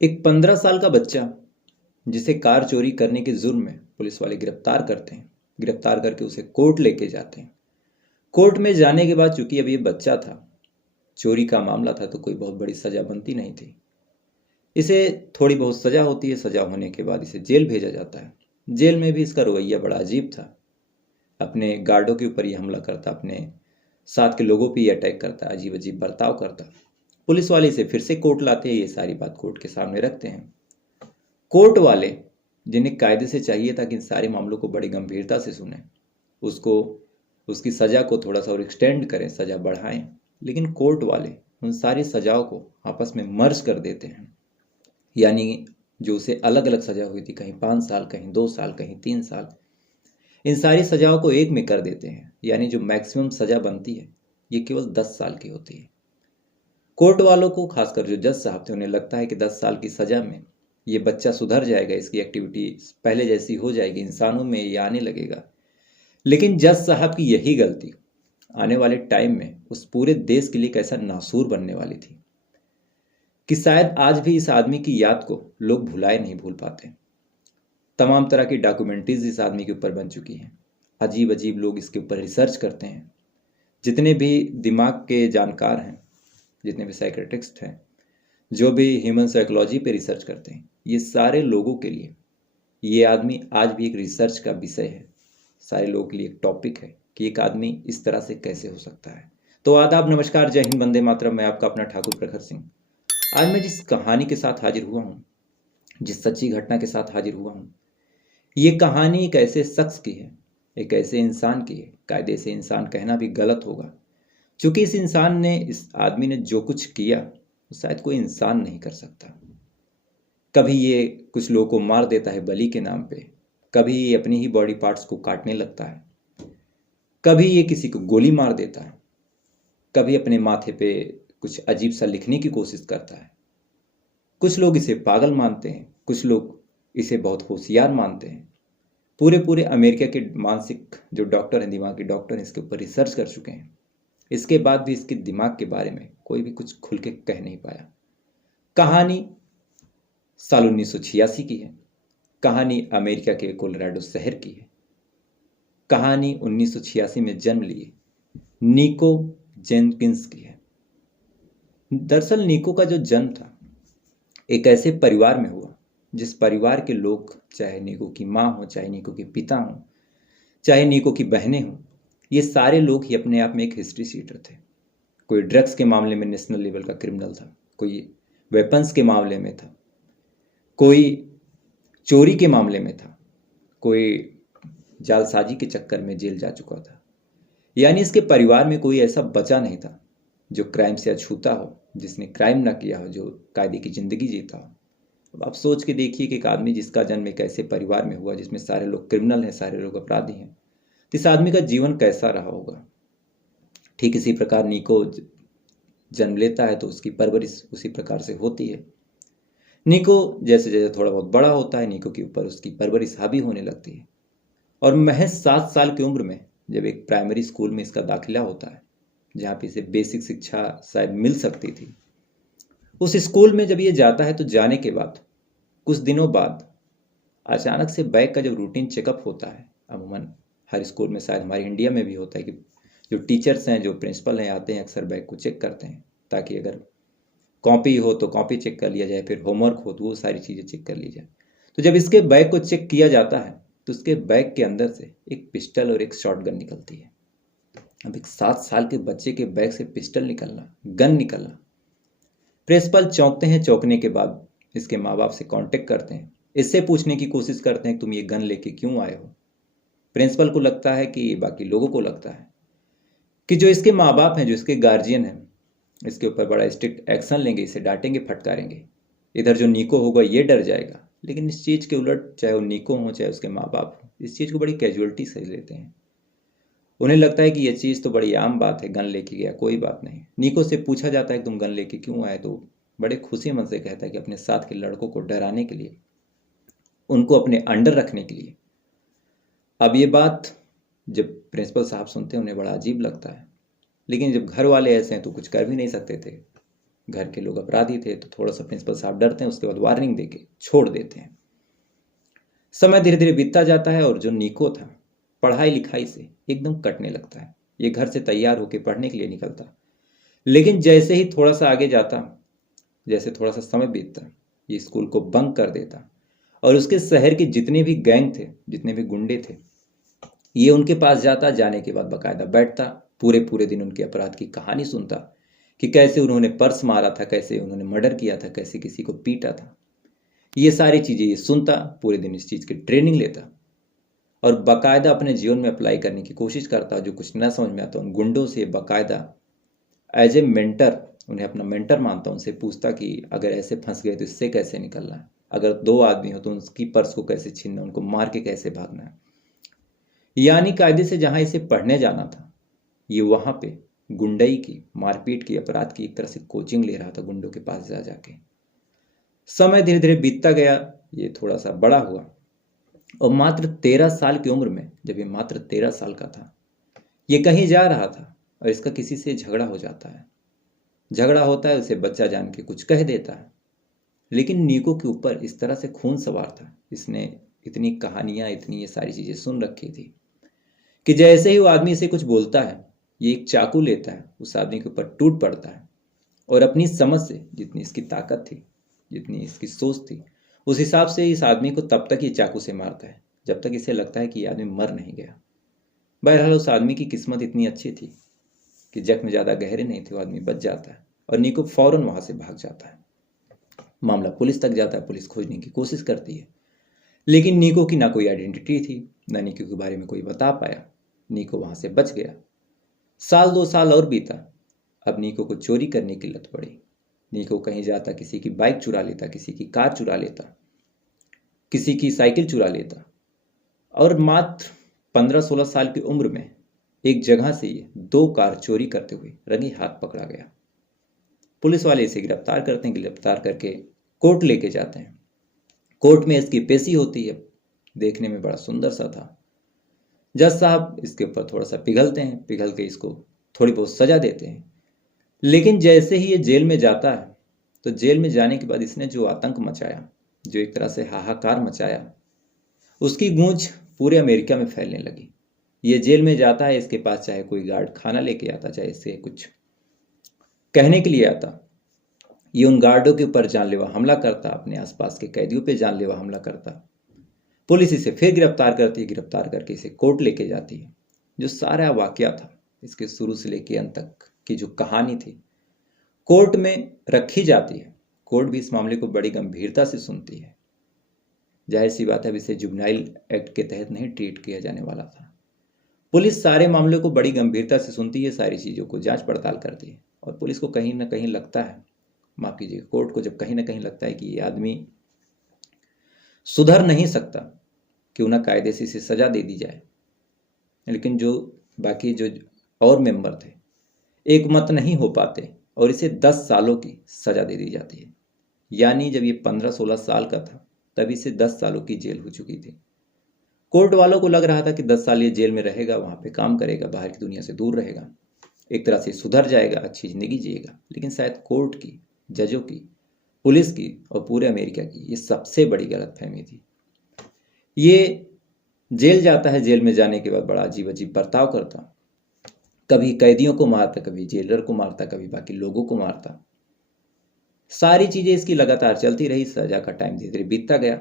एक 15 साल का बच्चा जिसे कार चोरी करने के जुर्म में पुलिस वाले गिरफ्तार करते हैं। गिरफ्तार करके उसे कोर्ट लेके जाते हैं। कोर्ट में जाने के बाद चूंकि अब ये बच्चा था, चोरी का मामला था, तो कोई बहुत बड़ी सजा बनती नहीं थी। इसे थोड़ी बहुत सजा होती है। सजा होने के बाद इसे जेल भेजा जाता है। जेल में भी इसका रवैया बड़ा अजीब था। अपने गार्डों के ऊपर ये हमला करता, अपने साथ के लोगों पे ये अटैक करता, अजीब अजीब बर्ताव करता। पुलिस वाले इसे फिर से कोर्ट लाते हैं। ये सारी बात कोर्ट के सामने रखते हैं। कोर्ट वाले, जिन्हें कायदे से चाहिए था कि इन सारे मामलों को बड़ी गंभीरता से सुने, उसको उसकी सज़ा को थोड़ा सा और एक्सटेंड करें, सज़ा बढ़ाएं, लेकिन कोर्ट वाले उन सारी सज़ाओं को आपस में मर्ज कर देते हैं। यानी जो उसे अलग अलग सज़ा हुई थी, कहीं 5 साल, कहीं 2 साल, कहीं 3 साल, इन सारी सज़ाओं को एक में कर देते हैं। यानी जो मैक्सिमम सज़ा बनती है ये केवल 10 साल की होती है। कोर्ट वालों को, खासकर जो जज साहब थे, उन्हें लगता है कि 10 साल की सज़ा में ये बच्चा सुधर जाएगा, इसकी एक्टिविटी पहले जैसी हो जाएगी, इंसानों में ये आने लगेगा। लेकिन जज साहब की यही गलती आने वाले टाइम में उस पूरे देश के लिए कैसा नासूर बनने वाली थी कि शायद आज भी इस आदमी की याद को लोग भुलाए नहीं भूल पाते। तमाम तरह की डॉक्यूमेंट्रीज इस आदमी के ऊपर बन चुकी हैं। अजीब अजीब लोग इसके ऊपर रिसर्च करते हैं। जितने भी दिमाग के जानकार हैं, जितने भी साइकेट्रिस्ट हैं, जो भी ह्यूमन साइकोलॉजी पे रिसर्च करते हैं, ये सारे लोगों के लिए ये आदमी आज भी एक रिसर्च का विषय है। सारे लोगों के लिए एक टॉपिक है कि एक आदमी इस तरह से कैसे हो सकता है। तो आदाब, नमस्कार, जय हिंद, वंदे मातरम। मैं आपका अपना ठाकुर प्रखर सिंह। आज मैं जिस कहानी के साथ हाजिर हुआ हूँ, जिस सच्ची घटना के साथ हाजिर हुआ हूँ, ये कहानी एक ऐसे शख्स की है, एक ऐसे इंसान की है। कायदे से इंसान कहना भी गलत होगा, क्योंकि इस इंसान ने, इस आदमी ने जो कुछ किया वो शायद कोई इंसान नहीं कर सकता। कभी ये कुछ लोगों को मार देता है बलि के नाम पे, कभी ये अपनी ही बॉडी पार्ट्स को काटने लगता है, कभी ये किसी को गोली मार देता है, कभी अपने माथे पे कुछ अजीब सा लिखने की कोशिश करता है। कुछ लोग इसे पागल मानते हैं, कुछ लोग इसे बहुत होशियार मानते हैं। पूरे पूरे अमेरिका के मानसिक जो डॉक्टर हैं, दिमाग के डॉक्टर हैं, इसके ऊपर रिसर्च कर चुके हैं। इसके बाद भी इसके दिमाग के बारे में कोई भी कुछ खुल के कह नहीं पाया। कहानी साल 1986 की है। कहानी अमेरिका के कोलोराडो शहर की है। कहानी 1986 में जन्म लिए निको जेनकिंस की है। दरअसल निको का जो जन्म था एक ऐसे परिवार में हुआ जिस परिवार के लोग, चाहे निको की माँ हो, चाहे निको के पिता हो, चाहे निको की बहनें हों, ये सारे लोग ही अपने आप में एक हिस्ट्री सीटर थे। कोई ड्रग्स के मामले में नेशनल लेवल का क्रिमिनल था, कोई वेपन्स के मामले में था, कोई चोरी के मामले में था, कोई जालसाजी के चक्कर में जेल जा चुका था। यानी इसके परिवार में कोई ऐसा बचा नहीं था जो क्राइम से अछूता हो, जिसने क्राइम ना किया हो, जो कायदे की जिंदगी जीता हो। अब आप सोच के देखिए कि एक आदमी जिसका जन्म एक ऐसे परिवार में हुआ जिसमें सारे लोग क्रिमिनल हैं, सारे लोग अपराधी हैं, तो इस आदमी का जीवन कैसा रहा होगा। ठीक इसी प्रकार निको जन्म लेता है तो उसकी परवरिश उसी प्रकार से होती है। निको जैसे जैसे थोड़ा बहुत बड़ा होता है, निको के ऊपर उसकी परवरिश हावी होने लगती है। और महज 7 साल की उम्र में जब एक प्राइमरी स्कूल में इसका दाखिला होता है, जहाँ पे इसे बेसिक शिक्षा शायद मिल सकती थी, उस स्कूल में जब ये जाता है तो जाने के बाद कुछ दिनों बाद अचानक से बैग का जब रूटीन चेकअप होता है, अमूमन हर स्कूल में, शायद हमारे इंडिया में भी होता है कि जो टीचर्स हैं, जो प्रिंसिपल हैं, आते हैं, अक्सर बैग को चेक करते हैं, ताकि अगर कॉपी हो तो कॉपी चेक कर लिया जाए, फिर होमवर्क हो तो वो सारी चीज़ें चेक कर ली जाए। तो जब इसके बैग को चेक किया जाता है तो उसके बैग के अंदर से एक पिस्टल और एक शॉटगन निकलती है। अब एक 7 साल के बच्चे के बैग से पिस्टल निकलना, गन निकलना, प्रिंसिपल चौंकते हैं। चौंकने के बाद इसके माँ बाप से कांटेक्ट करते हैं, इससे पूछने की कोशिश करते हैं तुम ये गन लेके क्यों आए हो। प्रिंसिपल को लगता है कि, बाकी लोगों को लगता है कि जो इसके माँ बाप हैं, जो इसके गार्जियन हैं, इसके ऊपर बड़ा स्ट्रिक्ट एक्शन लेंगे, इसे डांटेंगे, फटकारेंगे। इधर जो निको होगा ये डर जाएगा। लेकिन इस चीज़ के उलट, चाहे वो निको हो चाहे उसके माँ बाप हो, इस चीज़ को बड़ी कैजुअलिटी से लेते हैं। उन्हें लगता है कि ये चीज़ तो बड़ी आम बात है, गन लेके गया, कोई बात नहीं। निको से पूछा जाता है तुम गन लेके क्यों आए, तो बड़े खुशी मन से कहता है कि अपने साथ के लड़कों को डराने के लिए, उनको अपने अंडर रखने के लिए। अब ये बात जब प्रिंसिपल साहब सुनते हैं उन्हें बड़ा अजीब लगता है, लेकिन जब घर वाले ऐसे हैं तो कुछ कर भी नहीं सकते थे। घर के लोग अपराधी थे तो थोड़ा सा प्रिंसिपल साहब डरते हैं, उसके बाद वार्निंग देके छोड़ देते हैं। समय धीरे धीरे बीतता जाता है और जो निको था पढ़ाई लिखाई से एकदम कटने लगता है। ये घर से तैयार होकर पढ़ने के लिए निकलता, लेकिन जैसे ही थोड़ा सा आगे जाता, जैसे थोड़ा सा समय बीतता, ये स्कूल को बंक कर देता और उसके शहर के जितने भी गैंग थे, जितने भी गुंडे थे, ये उनके पास जाता। जाने के बाद बाकायदा बैठता, पूरे पूरे दिन उनके अपराध की कहानी सुनता कि कैसे उन्होंने पर्स मारा था, कैसे उन्होंने मर्डर किया था, कैसे किसी को पीटा था। ये सारी चीज़ें ये सुनता, पूरे दिन इस चीज़ की ट्रेनिंग लेता और बाकायदा अपने जीवन में अप्लाई करने की कोशिश करता। जो कुछ ना समझ में आता उन गुंडों से बाकायदा एज ए मेंटर, उन्हें अपना मेंटर मानता, उनसे पूछता कि अगर ऐसे फंस गए तो इससे कैसे निकलना है, अगर 2 आदमी हो तो उनकी पर्स को कैसे छीनना, उनको मार के कैसे भागना है। यानी कायदे से जहां इसे पढ़ने जाना था, ये वहां पे गुंडई की, मारपीट की, अपराध की एक तरह से कोचिंग ले रहा था गुंडों के पास जा जाके। समय धीरे धीरे बीतता गया, ये थोड़ा सा बड़ा हुआ और मात्र 13 साल की उम्र में, जब ये मात्र 13 साल का था, ये कहीं जा रहा था और इसका किसी से झगड़ा हो जाता है। झगड़ा होता है, उसे बच्चा जान के कुछ कह देता है, लेकिन निको के ऊपर इस तरह से खून सवार था, इसने इतनी कहानियां, इतनी ये सारी चीजें सुन रखी थी कि जैसे ही वो आदमी इसे कुछ बोलता है, ये एक चाकू लेता है, उस आदमी के ऊपर टूट पड़ता है और अपनी समझ से, जितनी इसकी ताकत थी, जितनी इसकी सोच थी, उस हिसाब से इस आदमी को तब तक ये चाकू से मारता है जब तक इसे लगता है कि ये आदमी मर नहीं गया। बहरहाल उस आदमी की किस्मत इतनी अच्छी थी कि जख्म ज़्यादा गहरे नहीं थे, वो आदमी बच जाता है और निको फौरन वहां से भाग जाता है। मामला पुलिस तक जाता है, पुलिस खोजने की कोशिश करती है, लेकिन निको की ना कोई आइडेंटिटी थी, ना निको के बारे में कोई बता पाया। निको वहां से बच गया। 1-2 साल और बीता। अब निको को चोरी करने की लत पड़ी। निको कहीं जाता, किसी की बाइक चुरा लेता, किसी की कार चुरा लेता, किसी की साइकिल चुरा लेता और मात्र 15-16 साल की उम्र में एक जगह से ये 2 कार चोरी करते हुए रंगे हाथ पकड़ा गया। पुलिस वाले इसे गिरफ्तार करते हैं, गिरफ्तार करके कोर्ट लेके जाते हैं। कोर्ट में इसकी पेशी होती है, देखने में बड़ा सुंदर सा था। जज साहब इसके ऊपर थोड़ा सा पिघलते हैं, पिघल के इसको थोड़ी बहुत सजा देते हैं। लेकिन जैसे ही ये जेल में जाता है, तो जेल में जाने के बाद इसने जो आतंक मचाया, जो एक तरह से हाहाकार मचाया, उसकी गूंज पूरे अमेरिका में फैलने लगी। ये जेल में जाता है, इसके पास चाहे कोई गार्ड खाना लेके आता, चाहे इससे कुछ कहने के लिए आता, ये उन गार्डों के ऊपर जानलेवा हमला करता, अपने आसपास के कैदियों पे जानलेवा हमला करता। पुलिस इसे फिर गिरफ्तार करती है, गिरफ्तार करके इसे कोर्ट लेके जाती है। जो सारा वाकया था, इसके शुरू से लेके अंत तक की जो कहानी थी, कोर्ट में रखी जाती है। कोर्ट भी इस मामले को बड़ी गंभीरता से सुनती है। जाहिर सी बात है, अब इसे जुवेनाइल एक्ट के तहत नहीं ट्रीट किया जाने वाला था। पुलिस सारे मामले को बड़ी गंभीरता से सुनती है, सारी चीज़ों को जांच पड़ताल करती है और पुलिस को कहीं ना कहीं लगता है, माफ कीजिए, कोर्ट को जब कहीं ना कहीं लगता है कि ये आदमी सुधर नहीं सकता, क्यों ना कायदे से इसे सजा दे दी जाए। लेकिन जो बाकी जो और मेंबर थे एक मत नहीं हो पाते और इसे 10 सालों की सजा दे दी जाती है। यानी जब ये 15-16 साल का था, तभी से 10 सालों की जेल हो चुकी थी। कोर्ट वालों को लग रहा था कि 10 साल ये जेल में रहेगा, वहां पे काम करेगा, बाहर की दुनिया से दूर रहेगा, एक तरह से सुधर जाएगा, अच्छी जिंदगी जिएगा। लेकिन शायद कोर्ट की, जजों की, पुलिस की और पूरे अमेरिका की ये सबसे बड़ी गलतफहमी थी। ये जेल जाता है, जेल में जाने के बाद बड़ा अजीब अजीब बर्ताव करता, कभी कैदियों को मारता, कभी जेलर को मारता, कभी बाकी लोगों को मारता। सारी चीजें इसकी लगातार चलती रही। सजा का टाइम धीरे धीरे बीतता गया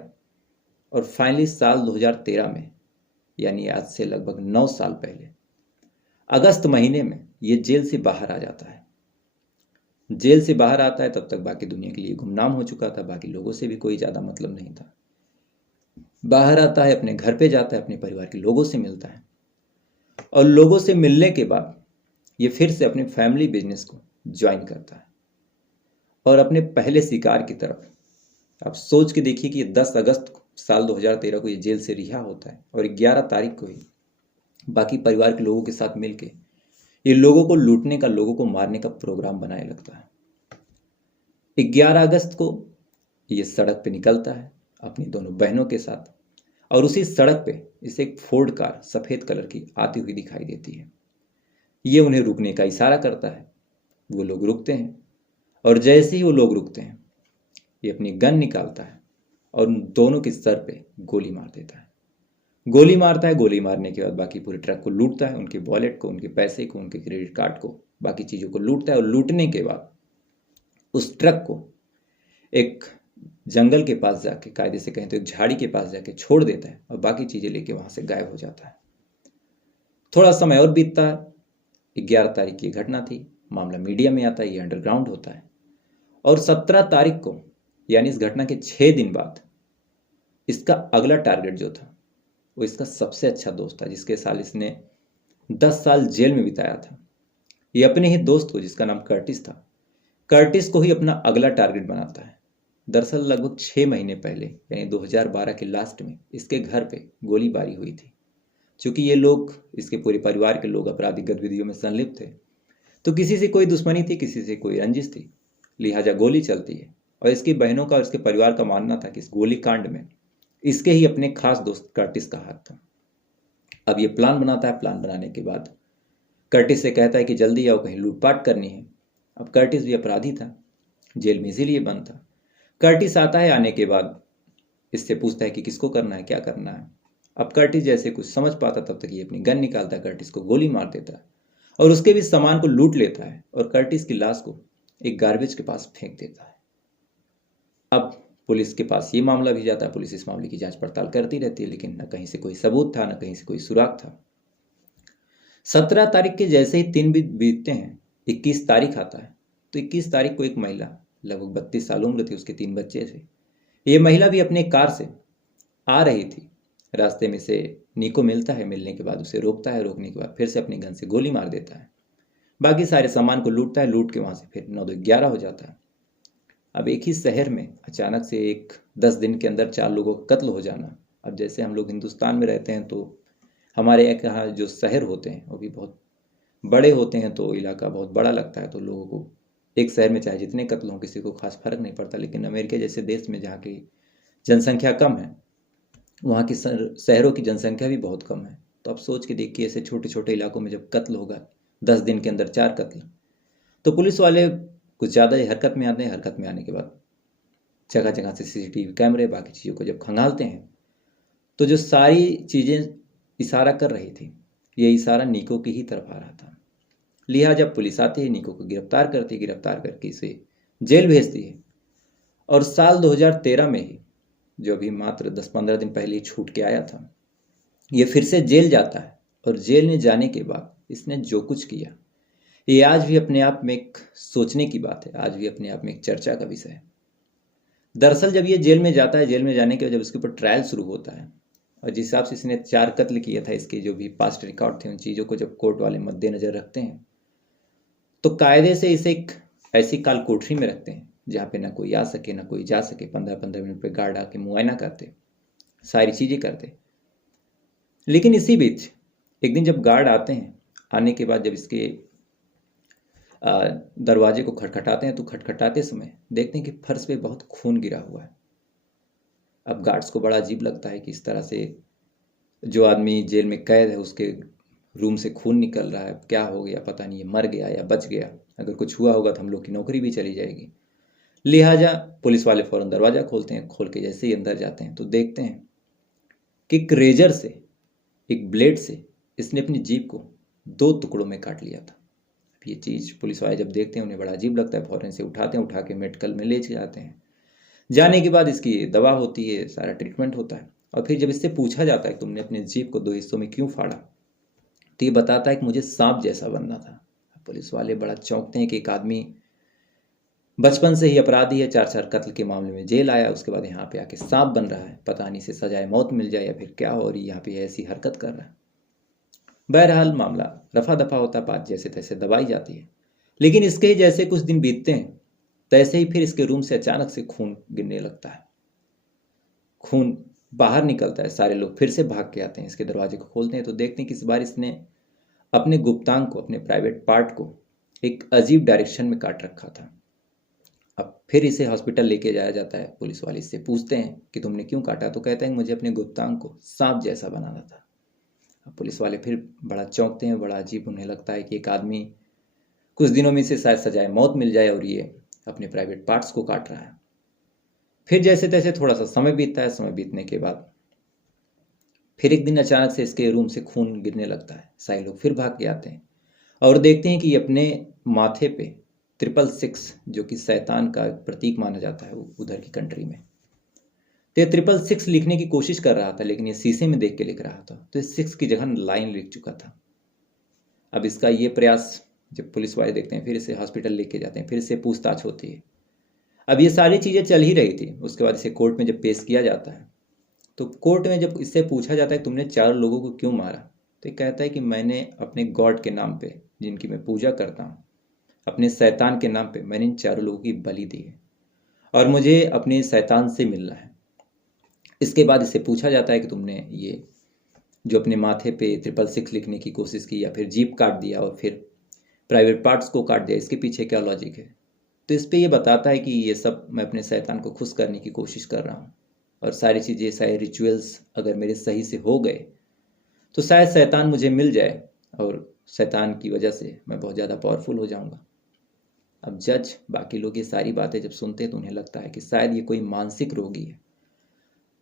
और फाइनली साल 2013 में, यानी आज से लगभग 9 साल पहले, अगस्त महीने में ये जेल से बाहर आ जाता है। जेल से बाहर आता है, तब तक बाकी दुनिया के लिए गुमनाम हो चुका था, बाकी लोगों से भी कोई ज़्यादा मतलब नहीं था। बाहर आता है, अपने घर पे जाता है, अपने परिवार के लोगों से मिलता है और लोगों से मिलने के बाद ये फिर से अपने फैमिली बिजनेस को ज्वाइन करता है और अपने पहले शिकार की तरफ। आप सोच के देखिए कि 10 अगस्त साल 2013 को ये जेल से रिहा होता है और 11 तारीख को ही बाकी परिवार के लोगों के साथ मिलके ये लोगों को लूटने का, लोगों को मारने का प्रोग्राम बनाने लगता है। 11 अगस्त को ये सड़क पे निकलता है अपनी दोनों बहनों के साथ और उसी सड़क पे इसे एक फोर्ड कार सफ़ेद कलर की आती हुई दिखाई देती है। ये उन्हें रुकने का इशारा करता है, वो लोग रुकते हैं और जैसे ही वो लोग रुकते हैं, ये अपनी गन निकालता है और उन दोनों के सर पे गोली मार देता है। गोली मारता है, गोली मारने के बाद बाकी पूरे ट्रक को लूटता है, उनके वॉलेट को, उनके पैसे को, उनके क्रेडिट कार्ड को, बाकी चीज़ों को लूटता है। और लूटने के बाद उस ट्रक को एक जंगल के पास जाके, कायदे से कहें तो एक झाड़ी के पास जाके छोड़ देता है और बाकी चीज़ें लेके वहाँ से गायब हो जाता है। थोड़ा समय और बीतता है। 11 तारीख की घटना थी, मामला मीडिया में आता है, ये अंडरग्राउंड होता है। और 17 तारीख को, यानी इस घटना के 6 दिन बाद, इसका अगला टारगेट जो था वो इसका सबसे अच्छा दोस्त था, जिसके साल इसने 10 साल जेल में बिताया था। ये अपने ही दोस्त को, जिसका नाम कर्टिस था, कर्टिस को ही अपना अगला टारगेट बनाता है। दरअसल लगभग 6 महीने पहले, यानी 2012 के लास्ट में, इसके घर पे गोलीबारी हुई थी। चूंकि ये लोग, इसके पूरे परिवार के लोग आपराधिक गतिविधियों में संलिप्त थे, तो किसी से कोई दुश्मनी थी, किसी से कोई रंजिश थी, लिहाजा गोली चलती है। और इसकी बहनों का और इसके परिवार का मानना था कि इस गोली कांड में इसके ही अपने खास दोस्त कर्टिस का हाथ था। अब ये प्लान बनाता है। प्लान बनाने के बाद कर्टिस से कहता है कि जल्दी आओ, कहीं लूटपाट करनी है। अब कर्टिस भी अपराधी था, जेल में इसीलिए बंद था। कर्टिस आता है, आने के बाद इससे पूछता है कि किसको करना है, क्या करना है। अब कर्टिस जैसे कुछ समझ पाता, तब तक ये अपनी गन निकालता है, कर्टिस को गोली मार देता है और उसके भी सामान को लूट लेता है और कर्टिस की लाश को एक गार्बेज के पास फेंक देता है। अब पुलिस के पास ये मामला भी जाता है। पुलिस इस मामले की जांच पड़ताल करती रहती है, लेकिन न कहीं से कोई सबूत था, न कहीं से कोई सुराग था। 17 तारीख के जैसे ही 3 दिन बीतते हैं, 21 तारीख आता है। तो 21 तारीख को एक महिला, लगभग 32 साल उम्र थी, उसके 3 बच्चे थे। ये महिला भी अपने कार से आ रही थी। रास्ते में से नीको मिलता है, मिलने के बाद उसे रोकता है, रोकने के बाद फिर से अपनी गन से गोली मार देता है। बाकी सारे सामान को लूटता है, लूट के वहाँ से फिर 9-11 हो जाता है। अब एक ही शहर में अचानक से एक 10 दिन के अंदर 4 लोगों का कत्ल हो जाना। अब जैसे हम लोग हिंदुस्तान में रहते हैं, तो हमारे यहाँ जो शहर होते हैं वो भी बहुत बड़े होते हैं, तो इलाका बहुत बड़ा लगता है, तो लोगों को एक शहर में चाहे जितने कत्ल हों, किसी को खास फर्क नहीं पड़ता। लेकिन अमेरिका जैसे देश में, जहाँ की जनसंख्या कम है, वहाँ की शहरों की जनसंख्या भी बहुत कम है। तो आप सोच के देखिए, ऐसे छोटे छोटे इलाकों में जब कत्ल होगा, 10 दिन के अंदर 4 कत्ल, तो पुलिस वाले कुछ ज़्यादा ही हरकत में आते हैं। हरकत में आने के बाद जगह जगह से CCTV कैमरे, बाकी चीज़ों को जब खंगालते हैं, तो जो सारी चीज़ें इशारा कर रही थी, ये इशारा नीको की ही तरफ आ रहा था। लिहाजा जब पुलिस आती है, नीको को गिरफ्तार करती है, गिरफ्तार करके इसे जेल भेजती है। और साल 2013 में ही, जो अभी मात्र 10-15 दिन पहले ही छूट के आया था, ये फिर से जेल जाता है। और जेल में जाने के बाद इसने जो कुछ किया, ये आज भी अपने आप में एक सोचने की बात है, आज भी अपने आप में एक चर्चा का विषय है। दरअसल जब ये जेल में जाता है, जेल में जाने के बाद जब इसके ऊपर ट्रायल शुरू होता है, और जिस हिसाब से इसने 4 कत्ल किया था, इसके जो भी पास्ट रिकॉर्ड थे, उन चीज़ों को जब कोर्ट वाले मद्देनजर रखते हैं, तो कायदे से इसे एक ऐसी काल कोठरी में रखते हैं जहाँ पे ना कोई आ सके, ना कोई जा सके। 15-15 मिनट पे गार्ड आके मुआयना करते, सारी चीज़ें करते। लेकिन इसी बीच एक दिन जब गार्ड आते हैं, आने के बाद जब इसके दरवाजे को खटखटाते हैं, तो खटखटाते समय देखते हैं कि फर्श पे बहुत खून गिरा हुआ है। अब गार्ड्स को बड़ा अजीब लगता है कि इस तरह से जो आदमी जेल में कैद है, उसके रूम से खून निकल रहा है, क्या हो गया पता नहीं, ये मर गया या बच गया। अगर कुछ हुआ होगा तो हम लोग की नौकरी भी चली जाएगी। लिहाजा पुलिस वाले फौरन दरवाज़ा खोलते हैं। खोल के जैसे ही अंदर जाते हैं, तो देखते हैं कि एक रेजर से, एक ब्लेड से इसने अपनी जीभ को 2 टुकड़ों में काट लिया था। ये चीज़ पुलिस वाले जब देखते हैं, उन्हें बड़ा अजीब लगता है। फौरन से उठाते हैं, उठा के मेडिकल में ले जाते हैं। जाने के बाद इसकी दवा होती है, सारा ट्रीटमेंट होता है। और फिर जब इससे पूछा जाता है कि तुमने अपनी जीभ को 2 हिस्सों में क्यों फाड़ा, तो ये बताता है कि मुझे सांप जैसा बनना था। पुलिस वाले बड़ा चौंकते हैं कि एक आदमी बचपन से ही अपराधी है, 4 कत्ल के मामले में जेल आया, उसके बाद यहाँ पे आके सांप बन रहा है, पता नहीं से सजाए मौत मिल जाए या फिर क्या हो, और यहाँ पे ऐसी हरकत कर रहा है। बहरहाल मामला रफा दफा होता, बात जैसे तैसे दबाई जाती है। लेकिन इसके ही जैसे कुछ दिन बीतते हैं, तैसे ही फिर इसके रूम से अचानक से खून गिरने लगता है। खून बाहर निकलता है। सारे लोग फिर से भाग के आते हैं, इसके दरवाजे को खोलते हैं, तो देखते हैं कि इस बार इसने अपने गुप्तांग को, अपने प्राइवेट पार्ट को एक अजीब डायरेक्शन में काट रखा था। अब फिर इसे हॉस्पिटल लेके जाया जाता है। पुलिस वाले इससे पूछते हैं कि तुमने क्यों काटा, तो कहते हैं मुझे अपने गुप्तांग को सांप जैसा बनाना था। अब पुलिस वाले फिर बड़ा चौंकते हैं, बड़ा अजीब उन्हें लगता है कि एक आदमी कुछ दिनों में से शायद सजाए मौत मिल जाए और ये अपने प्राइवेट पार्ट्स को काट रहा है। फिर जैसे तैसे थोड़ा सा समय बीतता है। समय बीतने के बाद फिर एक दिन अचानक से इसके रूम से खून गिरने लगता है। सारे लोग फिर भाग के आते हैं और देखते हैं कि अपने माथे पे 666, जो कि शैतान का प्रतीक माना जाता है उधर की कंट्री में, तो ये 666 लिखने की कोशिश कर रहा था, लेकिन ये शीशे में देख के लिख रहा था, तो ये 6 की जगह लाइन लिख चुका था। अब इसका ये प्रयास जब पुलिस वाले देखते हैं, फिर इसे हॉस्पिटल लेके जाते हैं, फिर इससे पूछताछ होती है। अब ये सारी चीज़ें चल ही रही थी। उसके बाद इसे कोर्ट में जब पेश किया जाता है, तो कोर्ट में जब इससे पूछा जाता है तुमने 4 लोगों को क्यों मारा, तो ये कहता है कि मैंने अपने गॉड के नाम पे, जिनकी मैं पूजा करता हूँ, अपने शैतान के नाम पे मैंने इन 4 लोगों की बलि दी है और मुझे अपने शैतान से मिलना है। इसके बाद इससे पूछा जाता है कि तुमने ये जो अपने माथे पे 666 लिखने की कोशिश की, या फिर जीभ काट दिया और फिर प्राइवेट पार्ट्स को काट दिया, इसके पीछे क्या लॉजिक है। तो इस पे ये बताता है कि ये सब मैं अपने शैतान को खुश करने की कोशिश कर रहा हूँ, और सारी चीज़ें, सारे रिचुअल्स अगर मेरे सही से हो गए तो शायद शैतान मुझे मिल जाए और शैतान की वजह से मैं बहुत ज़्यादा पावरफुल हो जाऊँगा। अब जज, बाकी लोग ये सारी बातें जब सुनते हैं तो उन्हें लगता है कि शायद ये कोई मानसिक रोगी है।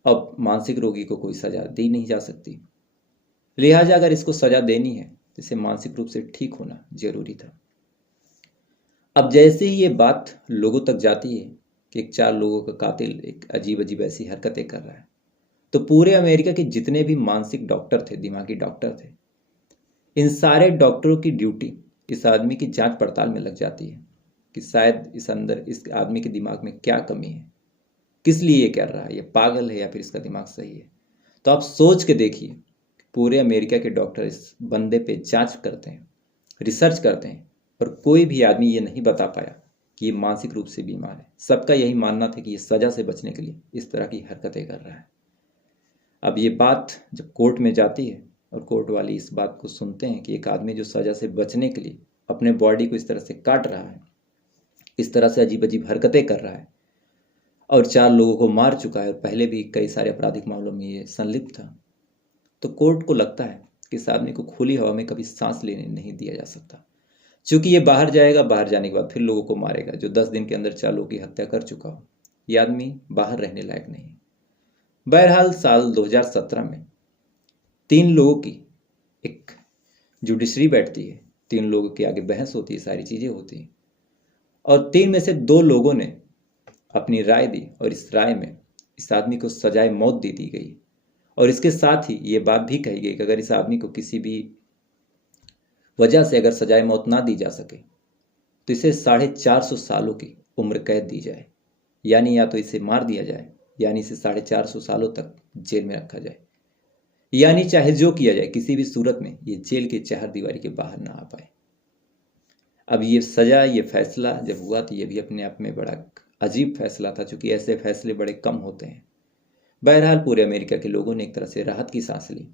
अब मानसिक रोगी को कोई सज़ा दी नहीं जा सकती, लिहाजा अगर इसको सज़ा देनी है तो इसे मानसिक रूप से ठीक होना जरूरी था। अब जैसे ही ये बात लोगों तक जाती है कि एक 4 लोगों का कातिल एक अजीब अजीब ऐसी हरकतें कर रहा है, तो पूरे अमेरिका के जितने भी मानसिक डॉक्टर थे, दिमागी डॉक्टर थे, इन सारे डॉक्टरों की ड्यूटी इस आदमी की जांच पड़ताल में लग जाती है कि शायद इस अंदर इस आदमी के दिमाग में क्या कमी है, किस लिए ये कर रहा है, ये पागल है या फिर इसका दिमाग सही है। तो आप सोच के देखिए, पूरे अमेरिका के डॉक्टर इस बंदे पे जांच करते हैं, रिसर्च करते हैं, और कोई भी आदमी ये नहीं बता पाया कि ये मानसिक रूप से बीमार है। सबका यही मानना था कि ये सज़ा से बचने के लिए इस तरह की हरकतें कर रहा है। अब ये बात जब कोर्ट में जाती है और कोर्ट वाले इस बात को सुनते हैं कि एक आदमी जो सज़ा से बचने के लिए अपने बॉडी को इस तरह से काट रहा है, इस तरह से अजीब अजीब हरकतें कर रहा है और 4 लोगों को मार चुका है और पहले भी कई सारे आपराधिक मामलों में ये संलिप्त था, तो कोर्ट को लगता है कि इस आदमी को खुली हवा में कभी सांस लेने नहीं दिया जा सकता। चूंकि ये बाहर जाएगा, बाहर जाने के बाद फिर लोगों को मारेगा। जो 10 दिन के अंदर 4 लोगों की हत्या कर चुका हो, ये आदमी बाहर रहने लायक नहीं है। बहरहाल साल 2017 में 3 लोगों की एक जुडिशरी बैठती है, 3 लोगों के आगे बहस होती है, सारी चीज़ें होती हैं, और 3 में से 2 लोगों ने अपनी राय दी और इस राय में इस आदमी को सजाए मौत दे दी गई। और इसके साथ ही ये बात भी कही गई कि अगर इस आदमी को किसी भी वजह से अगर सजाए मौत ना दी जा सके तो इसे 450 सालों की उम्र कैद दी जाए, यानी या तो इसे मार दिया जाए, यानी इसे 450 सालों तक जेल में रखा जाए, यानी चाहे जो किया जाए, किसी भी सूरत में ये जेल के चार दीवारी के बाहर ना आ पाए। अब ये सजा, ये फैसला जब हुआ तो ये भी अपने आप में बड़ा अजीब फैसला था, चूंकि ऐसे फैसले बड़े कम होते हैं। बहरहाल पूरे अमेरिका के लोगों ने एक तरह से राहत की सांस ली,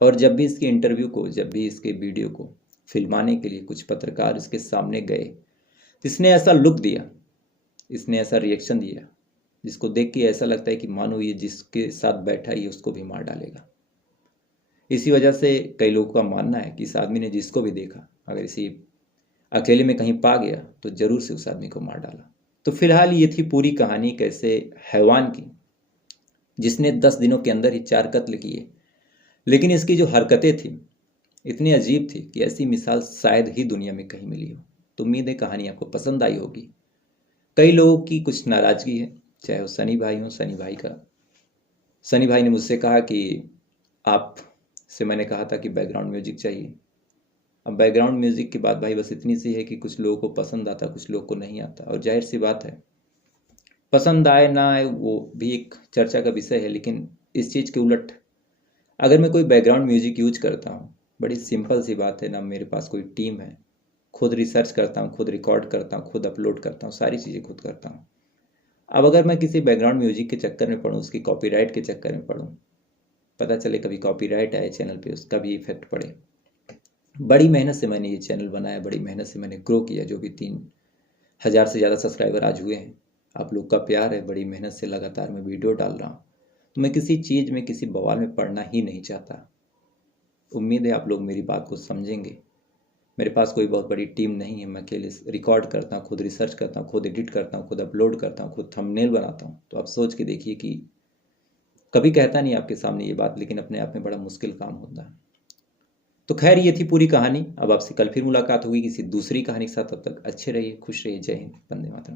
और जब भी इसके इंटरव्यू को, जब भी इसके वीडियो को फिल्माने के लिए कुछ पत्रकार इसके सामने गए, तो इसने ऐसा लुक दिया, इसने ऐसा रिएक्शन दिया जिसको देख के ऐसा लगता है कि मानो ये जिसके साथ बैठा है ये उसको भी मार डालेगा। इसी वजह से कई लोगों का मानना है कि इस आदमी ने जिसको भी देखा, अगर इसी अकेले में कहीं पा गया तो जरूर से उस आदमी को मार डाला। तो फिलहाल ये थी पूरी कहानी कैसे हैवान की, जिसने 10 दिनों के अंदर ही 4 कत्ल किए, लेकिन इसकी जो हरकतें थी इतनी अजीब थी कि ऐसी मिसाल शायद ही दुनिया में कहीं मिली हो। तो उम्मीद है कहानी आपको पसंद आई होगी। कई लोगों की कुछ नाराजगी है, चाहे वो सनी भाई हो, सनी भाई ने मुझसे कहा कि आप से मैंने कहा था कि बैकग्राउंड म्यूजिक चाहिए। अब बैकग्राउंड म्यूजिक की बात भाई बस इतनी सी है कि कुछ लोगों को पसंद आता, कुछ लोगों को नहीं आता, और जाहिर सी बात है पसंद आए ना आए वो भी एक चर्चा का विषय है। लेकिन इस चीज़ के उलट अगर मैं कोई बैकग्राउंड म्यूजिक यूज करता हूँ, बड़ी सिंपल सी बात है ना, मेरे पास कोई टीम है, खुद रिसर्च करता हूँ, खुद रिकॉर्ड करता हूँ, खुद अपलोड करता हूँ, सारी चीज़ें खुद करता हूँ। अब अगर मैं किसी बैकग्राउंड म्यूजिक के चक्कर में पढ़ूँ, उसकी कॉपीराइट के चक्कर में पढ़ूँ, पता चले कभी कॉपीराइट आए चैनल पे, उसका भी इफेक्ट पड़े। बड़ी मेहनत से मैंने ये चैनल बनाया, बड़ी मेहनत से मैंने ग्रो किया, जो भी 3,000 से ज़्यादा सब्सक्राइबर आज हुए हैं। आप लोग का प्यार है, बड़ी मेहनत से लगातार मैं वीडियो डाल रहा हूँ, तो मैं किसी चीज़ में, किसी बवाल में पड़ना ही नहीं चाहता। उम्मीद है आप लोग मेरी बात को समझेंगे। मेरे पास कोई बहुत बड़ी टीम नहीं है, मैं अकेले रिकॉर्ड करता हूँ, खुद रिसर्च करता हूँ, खुद एडिट करता हूँ, खुद अपलोड करता हूँ, खुद थंबनेल बनाता हूँ। तो आप सोच के देखिए कि कभी कहता नहीं आपके सामने ये बात, लेकिन अपने आप में बड़ा मुश्किल काम होता है। तो खैर ये थी पूरी कहानी। अब आपसे कल फिर मुलाकात होगी किसी दूसरी कहानी के साथ। तब तक अच्छे रहिए, खुश रहिए। जय हिंद, वंदे मातरम।